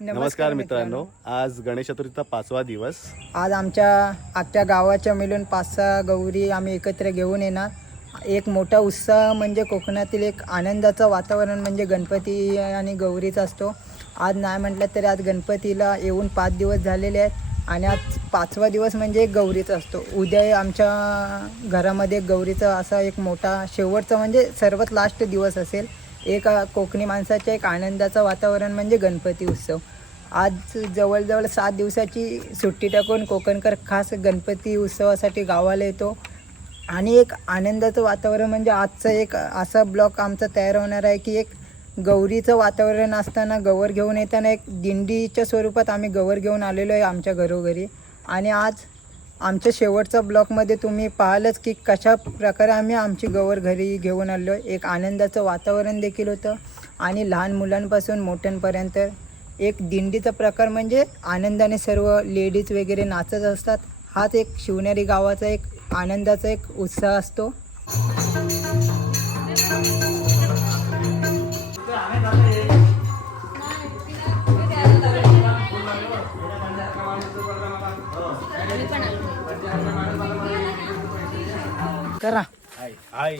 नमस्कार मित्रांनो, आज गणेश चतुर्थीचा 5वा दिवस. आज आमच्या अख्ख्या गावाच्या मिळून 5-6 गौरी आम्ही एकत्र घेऊन येणार. एक मोठा उत्साह म्हणजे कोकणातील एक आनंदाचं वातावरण म्हणजे गणपती आणि गौरीचा असतो. आज नाही म्हटलं तरी आज गणपतीला येऊन 5 दिवस झालेले आहेत आणि आज 5वा दिवस म्हणजे एक गौरीचा असतो. उद्या आमच्या घरामध्ये गौरीचा असा एक मोठा शेवटचा म्हणजे सर्वात लास्ट दिवस असेल. एक कोकणी माणसाच्या एक आनंदाचं वातावरण म्हणजे गणपती उत्सव. आज जवळजवळ 7 दिवसाची सुट्टी टाकून कोकणकर खास गणपती उत्सवासाठी गावाला येतो आणि एक आनंदाचं वातावरण म्हणजे आजचं एक असा ब्लॉग आमचा तयार होणार आहे की एक गौरीचं वातावरण असताना गवर घेऊन येताना एक दिंडीच्या स्वरूपात आम्ही गवर घेऊन आलेलो आहे आमच्या घरोघरी. आणि आज आमच्या शेवटच्या ब्लॉकमध्ये तुम्ही पाहालच की कशा प्रकारे आम्ही आमची गवर घरी घेऊन आलो. एक आनंदाचं वातावरण देखील होतं आणि लहान मुलांपासून मोठ्यांपर्यंत एक दिंडीचा प्रकार म्हणजे आनंदाने सर्व लेडीज वगैरे नाचत असतात. हाच एक शिवनेरी गावाचा एक आनंदाचा एक उत्साह असतो. करा हाय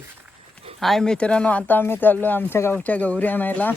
हाय मित्रांनो, आता आम्ही चाललो आमच्या गावच्या गौरी आणायला.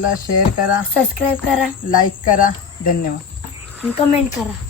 चॅनलला शेअर करा, सबस्क्राईब करा, लाईक करा. धन्यवाद. कमेंट करा.